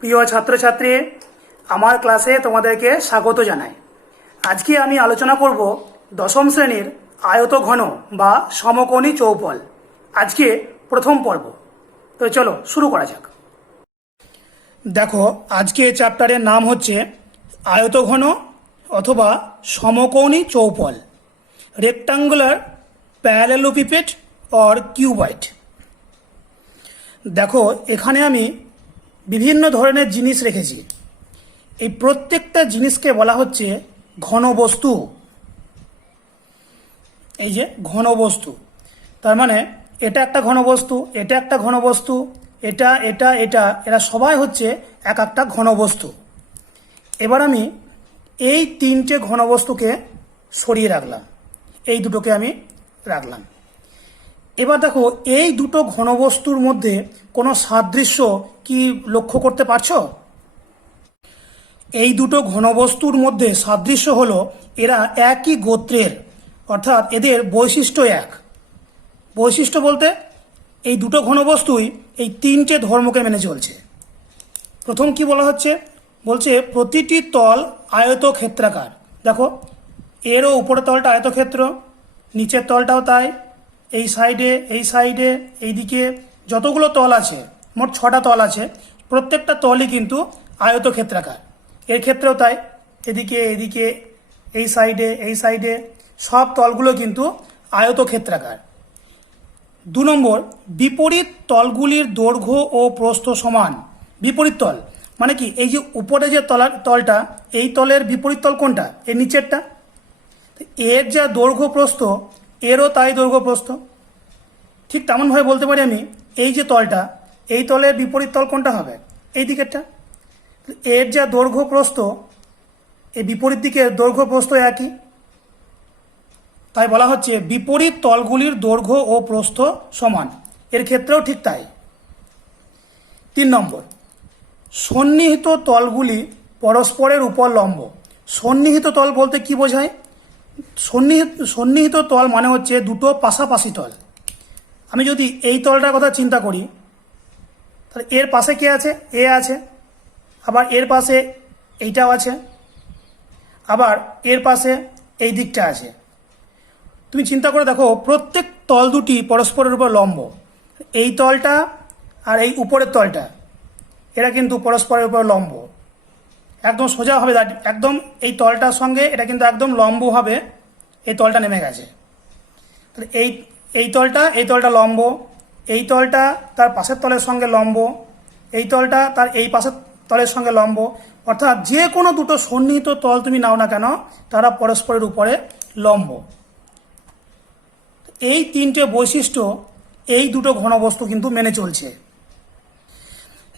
প্রিয় ছাত্রছাত্রী, আমার ক্লাসে তোমাদেরকে স্বাগত জানাই। আজকে আমি আলোচনা করব দশম শ্রেণীর আয়তঘন বা সমকোণী চৌপল। আজকে প্রথম পর্ব। তো চলো শুরু করা যাক। দেখো, আজকে চ্যাপ্টারের নাম হচ্ছে আয়তঘন অথবা সমকোণী চৌপল, রেক্টাঙ্গুলার প্যারালেলোপিপেড অর কিউবয়েড। দেখো, এখানে আমি বিভিন্ন ধরনের জিনিস রেখেছি। এই প্রত্যেকটা জিনিসকে বলা হচ্ছে ঘনবস্তু। এই যে ঘনবস্তু, তার মানে এটা একটা ঘনবস্তু, এটা একটা ঘনবস্তু, এটা এটা এটা এরা সবাই হচ্ছে এক একটা ঘনবস্তু। এবার আমি এই তিনটে ঘনবস্তুকে সরিয়ে রাখলাম, এই দুটোকে আমি রাখলাম। এবার দেখো, এই দুটো ঘনবস্তুর মধ্যে কোনো সাদৃশ্য কি লক্ষ্য করতে পারছো? এই দুটো ঘনবস্তুর মধ্যে সাদৃশ্য হলো এরা একই গোত্রের, অর্থাৎ এদের বৈশিষ্ট্য এক। বৈশিষ্ট্য বলতে এই দুটো ঘনবস্তুই এই তিনটে ধর্মকে মেনে চলছে। প্রথম কি বলা হচ্ছে, বলছে প্রতিটি তল আয়তক্ষেত্রাকার। দেখো, এরও উপরের তলটা আয়তক্ষেত্র, নিচের তলটাও তাই, এই সাইডে এই সাইডে এইদিকে যতগুলো তল আছে, মোট 6টা তল আছে, প্রত্যেকটা তলই কিন্তু আয়তক্ষেত্রাকার। এর ক্ষেত্রেও তাই, এদিকে এদিকে এই সাইডে সব তলগুলো কিন্তু আয়তক্ষেত্রাকার। 2 নম্বর, বিপরীত তলগুলির দৈর্ঘ্য ও প্রস্থ সমান। বিপরীত তল মানে কি, এই যে উপরে যে তলটা, এই তলের বিপরীত তল কোনটা? এর নিচেরটা। এর যা দৈর্ঘ্য প্রস্থ, এরও তাই দৈর্ঘ্য প্রস্থ। ঠিক তেমনভাবে বলতে পারি আমি, এই যে তলটা, এই তলের বিপরীত তল কোনটা হবে? এই দিকেরটা। এর যা দৈর্ঘ্য প্রস্থ, এই বিপরীত দিকের দৈর্ঘ্য প্রস্থ একই। তাই বলা হচ্ছে বিপরীত তলগুলির দৈর্ঘ্য ও প্রস্থ সমান। এর ক্ষেত্রেও ঠিক তাই। 3 নম্বর, সন্নিহিত তলগুলি পরস্পরের উপর লম্ব। সন্নিহিত তল বলতে কি বোঝায়? সন্নিহিত তল মানে হচ্ছে দুটো পাশাপাশি তল। আমি যদি এই তলটার কথা চিন্তা করি, তাহলে এর পাশে কে আছে? এ আছে। আবার এর পাশে এইটাও আছে, আবার এর পাশে এই দিকটা আছে। তুমি চিন্তা করে দেখো, প্রত্যেক তল দুটি পরস্পরের উপর লম্ব। এই তলটা আর এই উপরের তলটা, এরা কিন্তু পরস্পরের উপর লম্ব, একদম সোজা হবে। একদম এই তলটার সঙ্গে এটা কিন্তু একদম লম্বভাবে এই তলটা নেমে গেছে। তাহলে এই তলটা লম্ব, এই তলটা তার পাশের তলের সঙ্গে লম্ব, এই তলটা তার এই পাশের তলের সঙ্গে লম্ব। অর্থাৎ যে কোনো দুটো সন্নিহিত তল তুমি নাও না কেন, তারা পরস্পরের উপরে লম্ব। এই তিনটে বৈশিষ্ট্য এই দুটো ঘনবস্তু কিন্তু মেনে চলছে।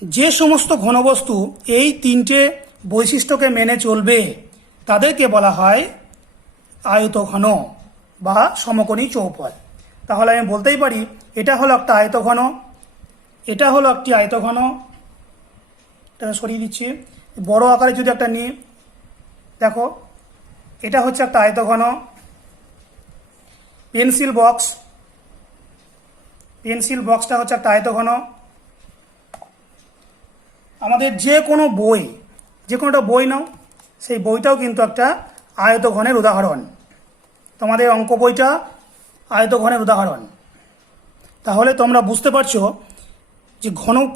যে সমস্ত ঘনবস্তু এই তিনটে বৈশিষ্ট্যকে মেনে চলবে তাদেরকে বলা হয় আয়তঘন বা সমকোণী চৌপল। তাহলে আমি বলতেই পারি, এটা হলো একটা আয়তঘন, এটা হলো একটি আয়তঘন। এটা সরিয়ে দিচ্ছি, বড় আকারে যদি একটা নিই, দেখো এটা হচ্ছে একটা আয়তঘন। পেন্সিল বক্সটা হচ্ছে একটা আয়তঘন। আমাদের যে কোনো একটা বই নাও, সেই বইটাও কিন্তু একটা আয়তঘনের উদাহরণ। তোমাদের অঙ্ক বইটা আয়তঘনের উদাহরণ। তাহলে তোমরা বুঝতে পারছো যে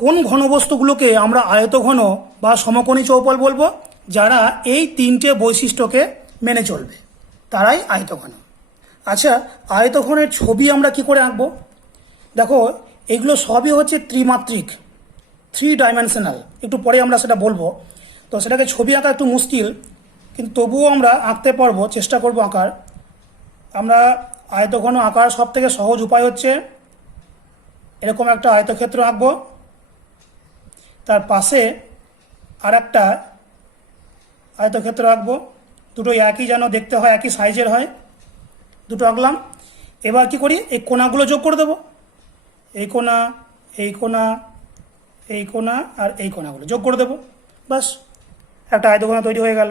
কোন ঘনবস্তুগুলোকে আমরা আয়তঘন বা সমকোণী চৌপল বলবো? যারা এই তিনটে বৈশিষ্ট্যকে মেনে চলবে, তারাই আয়তঘন। আচ্ছা, আয়তঘনের ছবি আমরা কি করে আঁকবো? দেখো, এগুলো সবই হচ্ছে ত্রিমাত্রিক, 3 ডাইমেনশনাল। একটু পরে আমরা সেটা বলবো। তো সেটাকে ছবি আঁকা একটু মুশকিল, কিন্তু তবুও আমরা আঁকতে পারবো, চেষ্টা করবো আঁকার। আমরা আয়তঘন আঁকার সব থেকে সহজ উপায় হচ্ছে এরকম একটা আয়তক্ষেত্র আঁকবো, তার পাশে আর একটা আয়তক্ষেত্র আঁকবো। দুটো একই যেন দেখতে হয়, একই সাইজের হয়। দুটো আঁকলাম। এবার কি করি, এই কোণাগুলো যোগ করে দেবো। এই কোণা, এই কোণা, এই কোণা আর এই কোণাগুলো যোগ করে দেবো। বাস, একটা আয়তঘন তৈরি হয়ে গেল।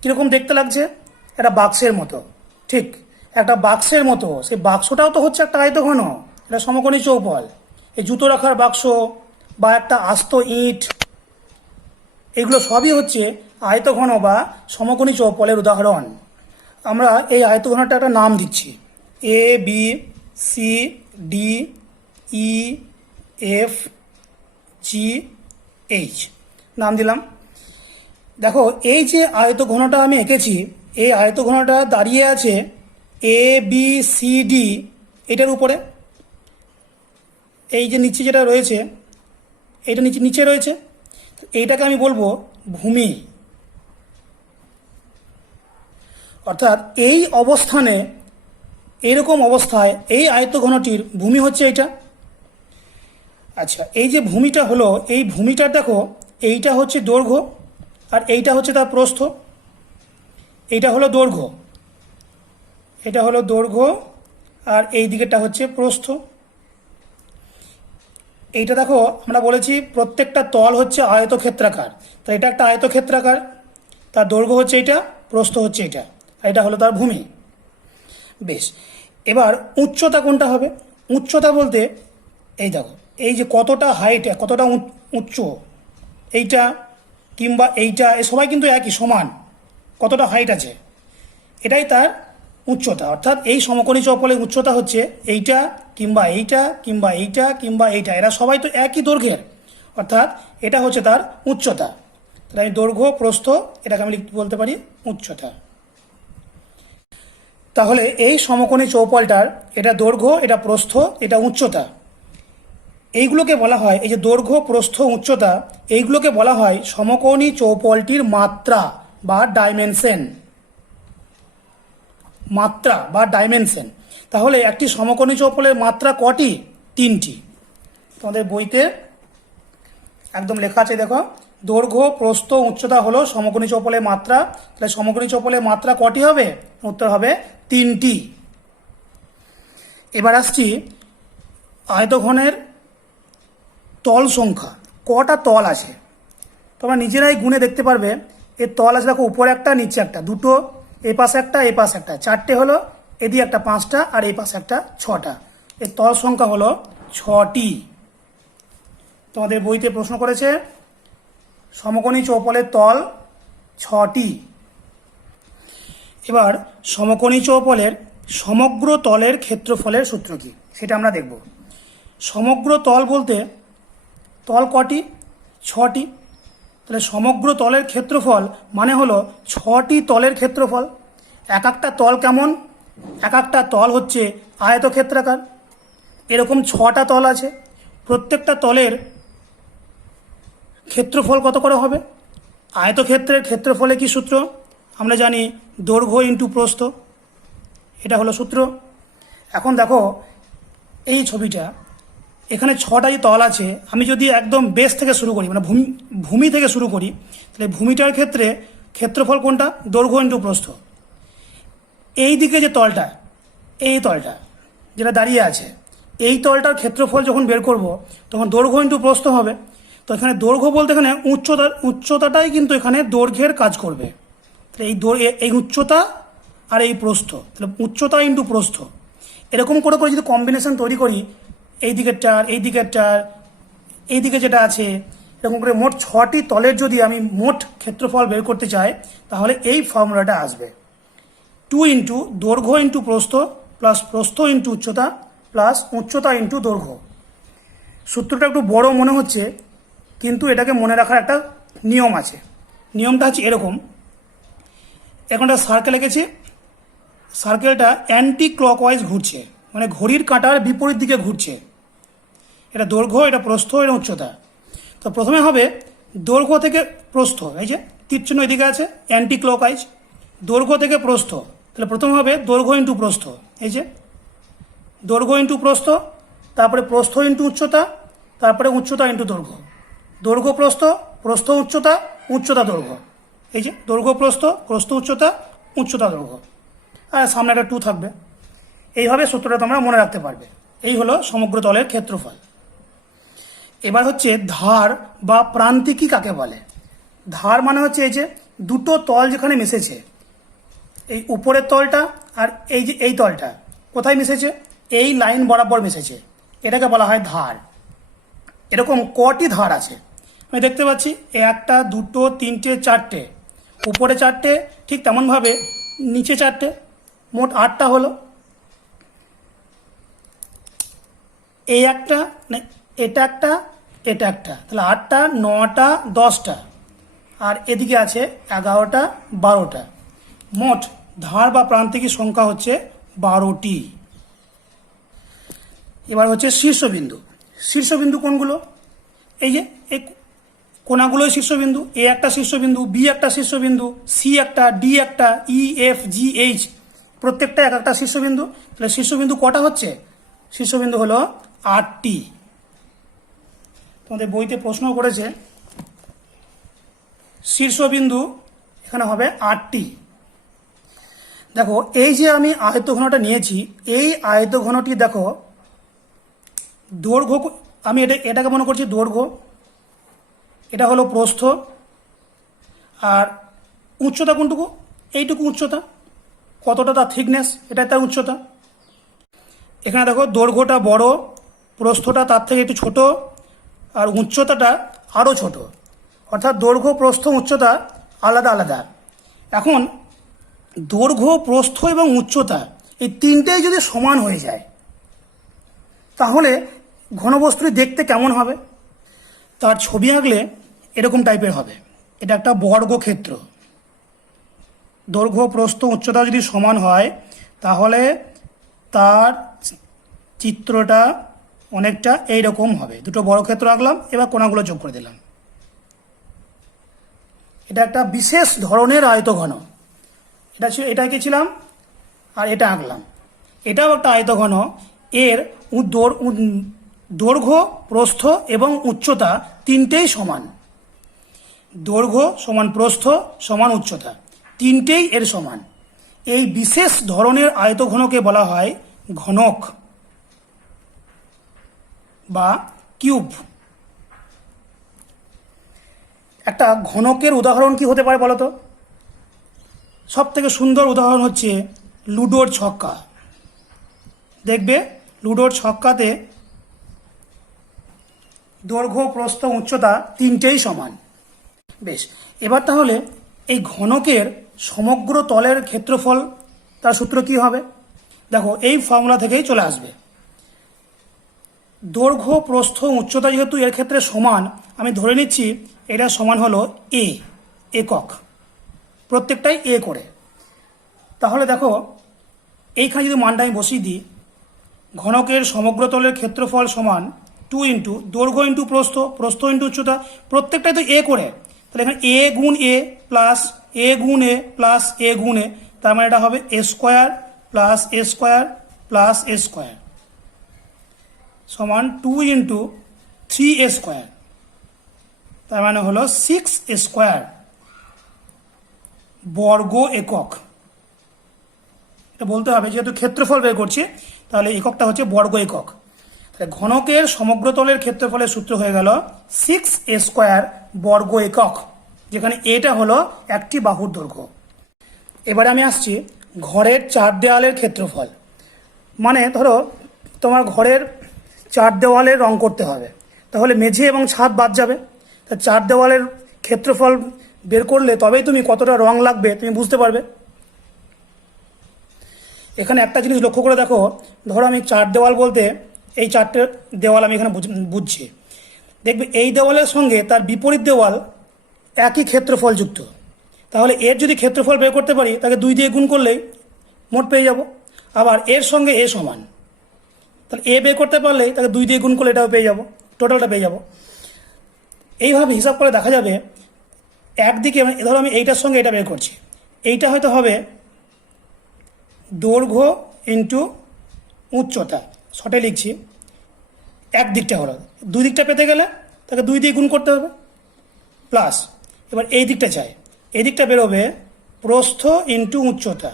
কীরকম দেখতে লাগছে? একটা বাক্সের মতো। ঠিক একটা বাক্সের মতো। সেই বাক্সটাও তো হচ্ছে একটা আয়তঘন, এটা সমকোণী চৌপল। এই জুতো রাখার বাক্স বা একটা আস্ত ইট, এগুলো সবই হচ্ছে আয়তঘন বা সমকোণী চৌপলের উদাহরণ। আমরা এই আয়তঘনটা একটা নাম দিচ্ছি, A B C D E F G H নাম দিলাম। দেখো এই যে আয়তঘনটা আমি এঁকেছি, এই আয়তঘনটা দাঁড়িয়ে আছে এ বি সি ডি এটার উপরে। এই যে নিচে যেটা রয়েছে এটা নিচে নিচে রয়েছে, এইটাকে আমি বলবো ভূমি। অর্থাৎ এই অবস্থানে, এরকম অবস্থায় এই আয়তঘনটির ভূমি হচ্ছে এইটা। আচ্ছা, এই যে ভূমিটা হলো, এই ভূমিটা দেখো এইটা হচ্ছে দৈর্ঘ্য আর এইটা হচ্ছে তার প্রস্থ। এইটা হলো দৈর্ঘ্য, এটা হলো দৈর্ঘ্য আর এই দিকেরটা হচ্ছে প্রস্থ। এইটা দেখো আমরা বলেছি প্রত্যেকটা তল হচ্ছে আয়তক্ষেত্রাকার, তো এটা একটা আয়তক্ষেত্রাকার, তার দৈর্ঘ্য হচ্ছে এটা, প্রস্থ হচ্ছে এটা, আর এটা হলো তার ভূমি। বেশ, এবার উচ্চতা কোনটা হবে? উচ্চতা বলতে এই দেখো এই যে কতটা হাইট, কতটা উচ্চ, এইটা কিংবা এইটা, এ সবাই কিন্তু একই সমান, কতটা হাইট আছে এটাই তার উচ্চতা। অর্থাৎ এই সমকোণী চৌপলের উচ্চতা হচ্ছে এইটা কিংবা এইটা কিংবা এইটা কিংবা এইটা, এরা সবাই তো একই দৈর্ঘ্যের, অর্থাৎ এটা হচ্ছে তার উচ্চতা। তাহলে আমি দৈর্ঘ্য প্রস্থ এটাকে আমি বলতে পারি উচ্চতা। তাহলে এই সমকোণী চৌপলটার এটা দৈর্ঘ্য, এটা প্রস্থ, এটা উচ্চতা, এইগুলোকে বলা হয়, এই যে দৈর্ঘ্য প্রস্থ উচ্চতা, এইগুলোকে বলা হয় সমকোণী চৌপলটির মাত্রা বা ডাইমেনশন। মাত্রা বা ডাইমেনশন। তাহলে একটি সমকোণী চৌপলের মাত্রা কটি? 3টি। তোমাদের বইতে একদম লেখা আছে, দেখো দৈর্ঘ্য প্রস্থ উচ্চতা হলো সমকোণী চৌপলের মাত্রা। তাহলে সমকোণী চৌপলের মাত্রা কটি হবে? উত্তর হবে 3টি। এবার আসছি আয়তঘনের তল সংখ্যা, কটা তল আছে তোমরা নিজেরাই গুনে দেখতে পারবে। এর তল আছে দেখো, উপরে একটা নিচে একটা, দুটো, এই পাশে একটা এই পাশে একটা, 4টে হলো, এদিকে একটা 5টা আর এই পাশে একটা 6টা। এর তল সংখ্যা হলো 6টি। তোমাদের বইতে প্রশ্ন করেছে সমকোণী চৌপলের তল 6টি। এবার সমকোণী চৌপলের সমগ্র তলের ক্ষেত্রফলের সূত্র কি সেটা আমরা দেখব। সমগ্র তল বলতে তল কটি? 6টি। তাহলে সমগ্র তলের ক্ষেত্রফল মানে হলো 6টি তলের ক্ষেত্রফল। এক একটা তল কেমন? এক একটা তল হচ্ছে আয়তক্ষেত্রাকার। এরকম 6টা তল আছে, প্রত্যেকটা তলের ক্ষেত্রফল কত করে হবে? আয়তক্ষেত্রের ক্ষেত্রফলে কি সূত্র? আমরা জানি দৈর্ঘ্য ইন্টু প্রস্থ, এটা হলো সূত্র। এখন দেখো এই ছবিটা, এখানে 6টাই তল আছে। আমি যদি একদম বেস থেকে শুরু করি, মানে ভূমি থেকে শুরু করি, তাহলে ভূমিটার ক্ষেত্রে ক্ষেত্রফল কোনটা? দৈর্ঘ্য ইন্টু প্রস্থ। এই দিকে যে তলটা, এই তলটা যেটা দাঁড়িয়ে আছে, এই তলটার ক্ষেত্রফল যখন বের করব তখন দৈর্ঘ্য ইন্টু প্রস্থ হবে। তো এখানে দৈর্ঘ্য বলতে এখানে উচ্চতাটাই কিন্তু এখানে দৈর্ঘ্যের কাজ করবে। তাহলে এই উচ্চতা আর এই প্রস্থ, তাহলে উচ্চতা ইন্টু প্রস্থ, এরকম করে করে যদি কম্বিনেশন তৈরি করি, এই দিকেরটার এই দিকেরটার এই দিকে যেটা আছে, এরকম করে মোট 6টি তলের যদি আমি মোট ক্ষেত্রফল বের করতে চাই, তাহলে এই ফর্মুলাটা আসবে 2 ইন্টু দৈর্ঘ্য ইন্টু প্রস্থ প্লাস প্রস্থ ইন্টু উচ্চতা প্লাস উচ্চতা ইন্টু দৈর্ঘ্য। সূত্রটা একটু বড় মনে হচ্ছে, কিন্তু এটাকে মনে রাখার একটা নিয়ম আছে। নিয়মটা হচ্ছে এরকম, এখন একটা সার্কেল এঁকেছি, সার্কেলটা অ্যান্টি ক্লকওয়াইজ ঘুরছে, মানে ঘড়ির কাঁটার বিপরীত দিকে ঘুরছে। এটা দৈর্ঘ্য, এটা প্রস্থ, এটা উচ্চতা। তো প্রথমে হবে দৈর্ঘ্য থেকে প্রস্থ, এই যে তীর চিহ্ন এদিকে আছে, অ্যান্টি ক্লকওয়াইজ। দৈর্ঘ্য থেকে প্রস্থ, তাহলে প্রথমে হবে দৈর্ঘ্য ইন্টু প্রস্থ, এই যে দৈর্ঘ্য ইন্টু প্রস্থ, তারপরে প্রস্থ ইন্টু উচ্চতা, তারপরে উচ্চতা ইন্টু দৈর্ঘ্য। দৈর্ঘ্য প্রস্থ, প্রস্থ উচ্চতা, উচ্চতা দৈর্ঘ্য, এই যে দৈর্ঘ্য প্রস্থ, প্রস্থ উচ্চতা, উচ্চতা দৈর্ঘ্য, আর সামনে একটা 2 থাকবে। এইভাবে সূত্রটা তোমরা মনে রাখতে পারবে। এই হলো সমগ্র তলের ক্ষেত্রফল। এবার হচ্ছে ধার বা প্রান্তিকী কাকে বলে? ধার মানে হচ্ছে এই যে দুটো তল যেখানে মিশেছে, এই উপরের তলটা আর এই যে এই তলটা কোথায় মিশেছে? এই লাইন বরাবর মিশেছে, এটাকে বলা হয় ধার। এরকম কটি ধার আছে? আমি দেখতে পাচ্ছি একটা, দুটো, তিনটে, চারটে, উপরে চারটে, ঠিক তেমনভাবে নিচে চারটে, মোট 8টা হলো। এই একটা, এটা একটা, এটা একটা, তাহলে 8টা, 9টা, 10টা, আর এদিকে আছে 11টা, 12টা। মোট ধার বা প্রান্তিকের সংখ্যা হচ্ছে 12টি। এবার হচ্ছে শীর্ষবিন্দু। শীর্ষবিন্দু কোনগুলো? এই যে এই কোনাগুলোই শীর্ষবিন্দু। এ একটা শীর্ষবিন্দু, বি একটা শীর্ষবিন্দু, সি একটা, ডি একটা, ই, এফ, জি, এইচ, প্রত্যেকটা এক একটা শীর্ষবিন্দু। তাহলে শীর্ষবিন্দু কটা হচ্ছে? শীর্ষবিন্দু হলো 8টি। তোমাদের বইতে প্রশ্ন করেছে শীর্ষবিন্দু এখানে হবে 8টি। দেখো এই যে আমি আয়তঘনটা নিয়েছি, এই আয়তঘনটি দেখো দৈর্ঘ্য, আমি এটাকে মনে করছি দৈর্ঘ্য, এটা হলো প্রস্থ, আর উচ্চতা কোনটুকু? এইটুকু উচ্চতা। কতটা তার থিকনেস, এটাই তার উচ্চতা। এখানে দেখো দৈর্ঘ্যটা বড়, প্রস্থটা তার থেকে একটু ছোট, আর উচ্চতাটা আরও ছোট, অর্থাৎ দৈর্ঘ্য, প্রস্থ, উচ্চতা আলাদা আলাদা। এখন দৈর্ঘ্য, প্রস্থ এবং উচ্চতা এই তিনটেই যদি সমান হয়ে যায় তাহলে ঘনবস্তুটি দেখতে কেমন হবে? তার ছবি আঁকলে এরকম টাইপের হবে। এটা একটা বর্গক্ষেত্র। দৈর্ঘ্য, প্রস্থ, উচ্চতা যদি সমান হয় তাহলে তার চিত্রটা অনেকটা এইরকম হবে। দুটো বর্গক্ষেত্র আঁকলাম, এবার কোণাগুলো যোগ করে দিলাম। এটা একটা বিশেষ ধরনের আয়তঘন। এটা এঁকেছিলাম আর এটা আঁকলাম। এটাও একটা আয়তঘন। এর দৈর্ঘ্য, প্রস্থ এবং উচ্চতা তিনটেই সমান। দৈর্ঘ্য সমান প্রস্থ সমান উচ্চতা, তিনটেই এর সমান। এই বিশেষ ধরনের আয়তঘনকে বলা হয় ঘনক বা কিউব। একটা ঘনকের উদাহরণ কি হতে পারে বলো তো? সব থেকে সুন্দর উদাহরণ হচ্ছে লুডোর ছক্কা। দেখবে লুডোর ছক্কাতে দৈর্ঘ্য, প্রস্থ, উচ্চতা তিনটেই সমান। বেশ, এবার তাহলে এই ঘনকের সমগ্র তলের ক্ষেত্রফল, তার সূত্র কি হবে? দেখো এই ফর্মুলা থেকেই চলে আসবে। দৈর্ঘ্য, প্রস্থ, উচ্চতা যেহেতু এর ক্ষেত্রে সমান, আমি ধরে নিচ্ছি এটা সমান হলো এ, একক, প্রত্যেকটাই এ করে। তাহলে দেখো এইখানে যদি মানটা আমি বসিয়ে দিই, ঘনকের সমগ্র তলের ক্ষেত্রফল সমান 2 ইন্টু দৈর্ঘ্য ইন্টু প্রস্থ, প্রস্থ ইন্টু উচ্চতা, প্রত্যেকটাই তো এ করে। তাহলে এখানে এ গুণ এ প্লাস এ গুণ এ প্লাস এ গুণ এ, তার মানে এটা হবে এ স্কোয়ার প্লাস এ স্কোয়ার প্লাস এ স্কোয়ার সমান 2 ইন্টু 3 এ স্কোয়ার, তার মানে হলো 6 এ স্কোয়ার বর্গ একক। এটা বলতে হবে, যেহেতু ক্ষেত্রফল বের করছি তাহলে এককটা হচ্ছে বর্গ একক। তাহলে ঘনকের সমগ্র তলের ক্ষেত্রফলের সূত্র হয়ে গেল 6 এ স্কোয়ার বর্গ একক, যেখানে এটা হলো একটি বাহুর দৈর্ঘ্য। এবারে আমি আসছি ঘরের 4 দেওয়ালের ক্ষেত্রফল। মানে ধরো তোমার ঘরের 4 দেওয়ালের রং করতে হবে, তাহলে মেঝে এবং ছাদ বাদ যাবে। তা 4 দেওয়ালের ক্ষেত্রফল বের করলে তবেই তুমি কতটা রং লাগবে তুমি বুঝতে পারবে। এখানে একটা জিনিস লক্ষ্য করে দেখো, ধরো আমি 4 দেওয়াল বলতে এই 4টে দেওয়াল আমি এখানে বুঝছি। দেখবে এই দেওয়ালের সঙ্গে তার বিপরীত দেওয়াল একই ক্ষেত্রফল যুক্ত। তাহলে এর যদি ক্ষেত্রফল বের করতে পারি তাকে 2 দিয়ে গুণ করলেই মোট পেয়ে যাব। আবার এর সঙ্গে এ সমান, তাহলে এ বের করতে পারলেই তাকে 2 দিয়ে গুণ করলে এটাও পেয়ে যাব, টোটালটা পেয়ে যাব। এইভাবে হিসাব করে দেখা যাবে একদিকে, ধরো আমি এইটার সঙ্গে এটা বের করছি, এইটা হয়তো হবে দৈর্ঘ্য ইন্টু উচ্চতা, শর্টে লিখছি। এক দিকটা হলো, 2 দিকটা পেতে গেলে তাকে 2 দিয়ে গুণ করতে হবে প্লাস, এবার এই দিকটা চাই, এই দিকটা বেরোবে প্রস্থ ইন্টু উচ্চতা,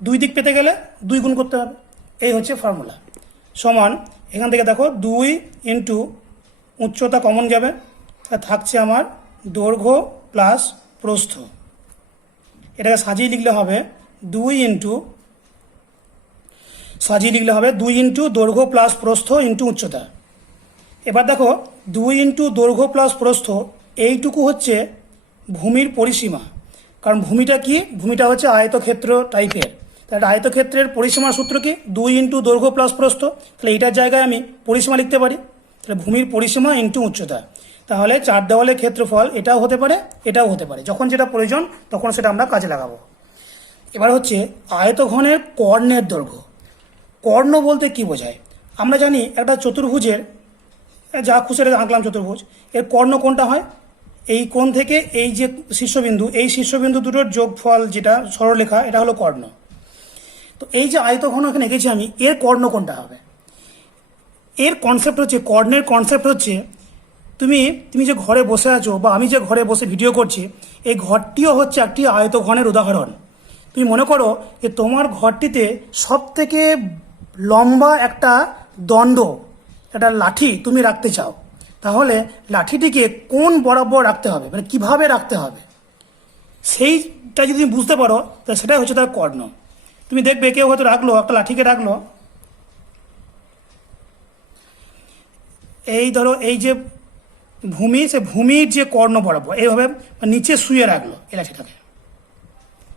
2 দিক পেতে গেলে 2 গুণ করতে হবে। এই হচ্ছে ফর্মুলা। সমান এখান থেকে দেখো 2 ইন্টু উচ্চতা কমন যাবে, তা থাকছে আমার দৈর্ঘ্য প্লাস প্রস্থ। এটাকে সাজিয়ে লিখলে হবে 2 ইন্টু দৈর্ঘ্য প্লাস প্রস্থ ইন্টু উচ্চতা। এবার দেখো 2 ইন্টু দৈর্ঘ্য প্লাস প্রস্থ, এইটুকু হচ্ছে ভূমির পরিসীমা। কারণ ভূমিটা কি, ভূমিটা হচ্ছে আয়তক্ষেত্র টাইপের। তাহলে আয়তক্ষেত্রের পরিসীমার সূত্র কি, 2 ইন্টু দৈর্ঘ্য প্লাস প্রস্থ। তাহলে এইটার জায়গায় আমি পরিসীমা লিখতে পারি, তাহলে ভূমির পরিসীমা ইন্টু উচ্চতা। তাহলে 4 দেওয়ালের ক্ষেত্রফল এটাও হতে পারে, এটাও হতে পারে। যখন যেটা প্রয়োজন তখন সেটা আমরা কাজে লাগাবো। এবার হচ্ছে আয়তঘনের কর্ণের দৈর্ঘ্য। কর্ণ বলতে কি বোঝায়? আমরা জানি একটা চতুর্ভুজের, যা খুশি আঁকলাম চতুর্ভুজ, এর কর্ণ কোনটা হয়? এই কোণ থেকে এই যে শীর্ষবিন্দু, এই শীর্ষবিন্দু দুটোর যোগফল যেটা সরলরেখা, এটা হলো কর্ণ। তো এই যে আয়তঘন এখানে এঁকেছি আমি, এর কর্ণ কোনটা হবে? এর কনসেপ্ট হচ্ছে, কর্ণের কনসেপ্ট হচ্ছে, তুমি যে ঘরে বসে আছো বা আমি যে ঘরে বসে ভিডিও করছি, এই ঘরটিও হচ্ছে একটি আয়তঘনের উদাহরণ। তুমি মনে করো যে তোমার ঘরটিতে সব থেকে লম্বা একটা দণ্ড, একটা লাঠি তুমি রাখতে চাও, তাহলে লাঠিটিকে কোন বরাবর রাখতে হবে, মানে কিভাবে রাখতে হবে, সেইটা যদি তুমি বুঝতে পারো তাহলে সেটাই হচ্ছে তার কর্ণ। তুমি দেখবে কেউ হয়তো রাখলো, একটা লাঠিকে রাখলো, এই ধরো এই যে ভূমি, সে ভূমির যে কর্ণ বরাবর এইভাবে নিচে শুয়ে রাখলো, এই লাঠিটাকে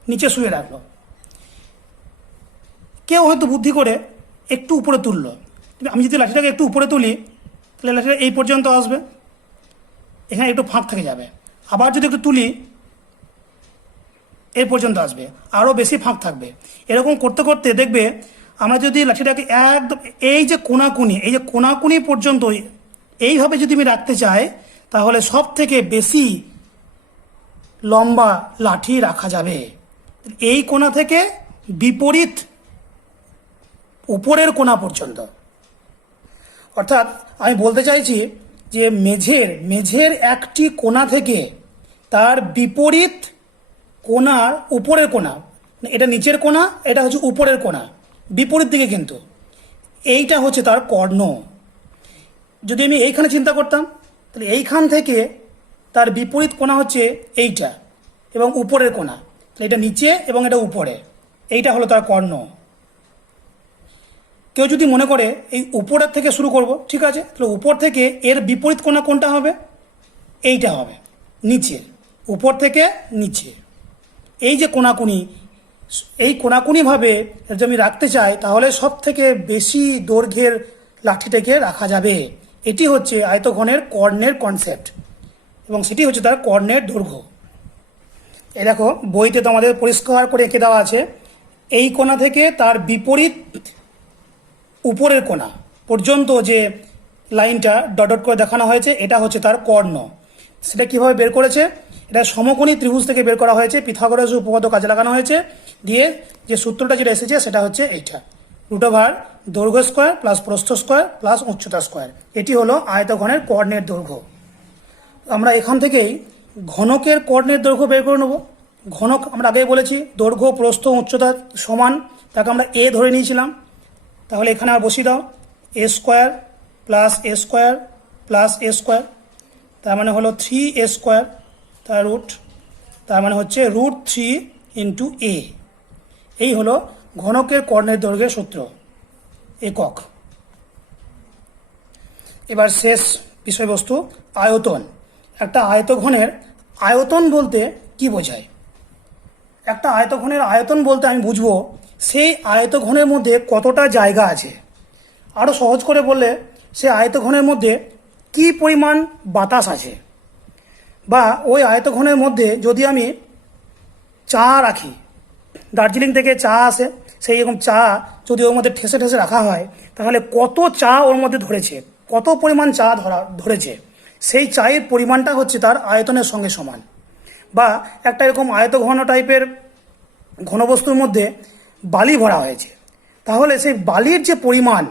নিচে শুয়ে রাখলো। কেউ হয়তো বুদ্ধি করে একটু উপরে তুললো, আমি যদি লাঠিটাকে একটু উপরে তুলি তাহলে লাঠিটা এই পর্যন্ত আসবে, এখানে একটু ফাঁক থেকে যাবে। আবার যদি একটু তুলি এই পর্যন্ত আসবে, আরও বেশি ফাঁক থাকবে। এরকম করতে করতে দেখবে আমরা যদি লাঠিটাকে একদম এই যে কোনাকুনি, এই যে কোনাকুনি পর্যন্ত এইভাবে যদি আমি রাখতে চাই, তাহলে সব থেকে বেশি লম্বা লাঠি রাখা যাবে এই কোণা থেকে বিপরীত উপরের কোণা পর্যন্ত। অর্থাৎ আমি বলতে চাইছি যে মেঝের একটি কোণা থেকে তার বিপরীত কোণার উপরের কোণা, এটা নিচের কোণা, এটা হচ্ছে উপরের কোণা, বিপরীত দিকে কিন্তু, এইটা হচ্ছে তার কর্ণ। যদি আমি এইখানে চিন্তা করতাম তাহলে এইখান থেকে তার বিপরীত কোণা হচ্ছে এইটা এবং উপরের কোণা, তাহলে এটা নিচে এবং এটা উপরে, এইটা হলো তার কর্ণ। কেউ যদি মনে করে এই উপরের থেকে শুরু করব, ঠিক আছে, তাহলে উপর থেকে এর বিপরীত কোণা কোনটা হবে? এইটা হবে নিচে, উপর থেকে নিচে। এই যে কোনাকুনি, এই কোনাকুনিভাবে যদি আমি রাখতে চাই তাহলে সব থেকে বেশি দৈর্ঘ্যের লাঠিটাকে রাখা যাবে। এটি হচ্ছে আয়তঘনের কর্ণের কনসেপ্ট এবং সেটি হচ্ছে তার কর্ণের দৈর্ঘ্য। এই দেখো বইতে তো আমাদের পরিষ্কার করে এঁকে দেওয়া আছে, এই কোণা থেকে তার বিপরীত উপরের কোণা পর্যন্ত যে লাইনটা ডট ডট করে দেখানো হয়েছে, এটা হচ্ছে তার কর্ণ। সেটা কীভাবে বের করেছে? এটা সমকোণী ত্রিভুজ থেকে বের করা হয়েছে, পিথাগোরাস উপপাদ্য কাজে লাগানো হয়েছে, দিয়ে যে সূত্রটা যেটা এসেছে সেটা হচ্ছে এইটা, √ দৈর্ঘ্য স্কোয়ার প্লাস প্রস্থ স্কোয়ার প্লাস উচ্চতা স্কোয়ার। এটি হলো আয়তঘনের কর্ণের দৈর্ঘ্য। আমরা এখান থেকেই ঘনকের কর্ণের দৈর্ঘ্য বের করে নেব। ঘনক আমরা আগেই বলেছি দৈর্ঘ্য প্রস্থ উচ্চতা সমান, তাকে আমরা এ ধরে নিয়েছিলাম। তাহলে এখানে আর বসিয়ে দাও, এ স্কোয়ার প্লাস এ স্কোয়ার প্লাস এ স্কোয়ার, তার মানে হলো 3a স্কোয়ার, তার রুট, তার মানে হচ্ছে √3 ইন্টু এ। এই হলো ঘনকের কর্ণের দৈর্ঘ্যের সূত্র, একক। এবার শেষ বিষয়বস্তু আয়তন। একটা আয়তঘনের আয়তন বলতে কি বোঝায়? একটা আয়তঘনের আয়তন বলতে আমি বুঝবো সেই আয়তঘনের মধ্যে কতটা জায়গা আছে। আরও সহজ করে বললে সেই আয়তঘনের মধ্যে কি পরিমাণ বাতাস আছে, বা ওই আয়তঘনের মধ্যে যদি আমি চা রাখি, দার্জিলিং থেকে চা আসে, সেই রকম চা যদি ওর মধ্যে ঠেসে ঠেসে রাখা হয় তাহলে কত চা ওর মধ্যে ধরেছে, কত পরিমাণ চা ধরেছে, সেই চায়ের পরিমাণটা হচ্ছে তার আয়তনের সঙ্গে সমান। বা একটা এরকম আয়তঘন টাইপের ঘনবস্তুর মধ্যে বালি ভরা হয়েছে, তাহলে সেই বালির যে পরিমাণ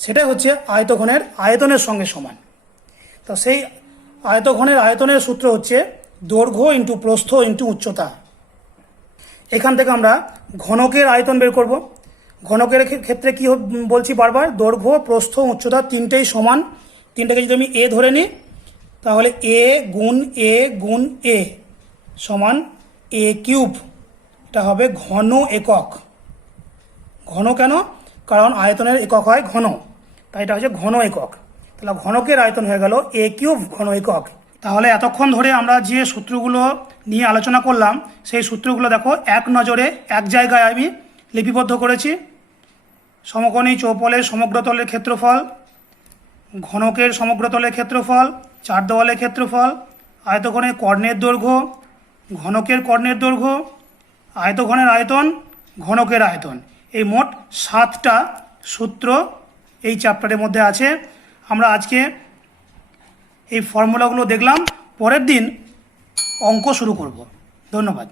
সেটা হচ্ছে আয়তঘনের আয়তনের সঙ্গে সমান। তো সেই আয়তঘনের আয়তনের সূত্র হচ্ছে দৈর্ঘ্য ইন্টু প্রস্থ ইন্টু উচ্চতা। এখান থেকে আমরা ঘনকের আয়তন বের করব। ঘনকের ক্ষেত্রে কি বলছি বারবার, দৈর্ঘ্য প্রস্থ উচ্চতা তিনটেই সমান। তিনটাকে যদি আমি এ ধরে নিই তাহলে এ গুণ এ সমান a³ এটা হবে ঘন একক। ঘন কেন? কারণ আয়তনের একক হয় ঘন, তাই এটা হচ্ছে ঘন একক। তাহলে ঘনকের আয়তন হয়ে গেল a কিউব ঘন একক। তাহলে এতক্ষণ ধরে আমরা যে সূত্রগুলো নিয়ে আলোচনা করলাম সেই সূত্রগুলো দেখো এক নজরে এক জায়গায় আমি লিপিবদ্ধ করেছি। সমকোণী চৌপলের সমগ্রতলের ক্ষেত্রফল, ঘনকের সমগ্রতলের ক্ষেত্রফল, চার দেওয়ালের ক্ষেত্রফল, আয়তঘনের কর্ণের দৈর্ঘ্য, ঘনকের কর্ণের দৈর্ঘ্য, আয়তঘনের আয়তন, ঘনকের আয়তন, এই মোট 7টা সূত্র এই চ্যাপ্টারের মধ্যে আছে। আমরা আজকে এই ফর্মুলাগুলো দেখলাম, পরের দিন অঙ্ক শুরু করব। ধন্যবাদ।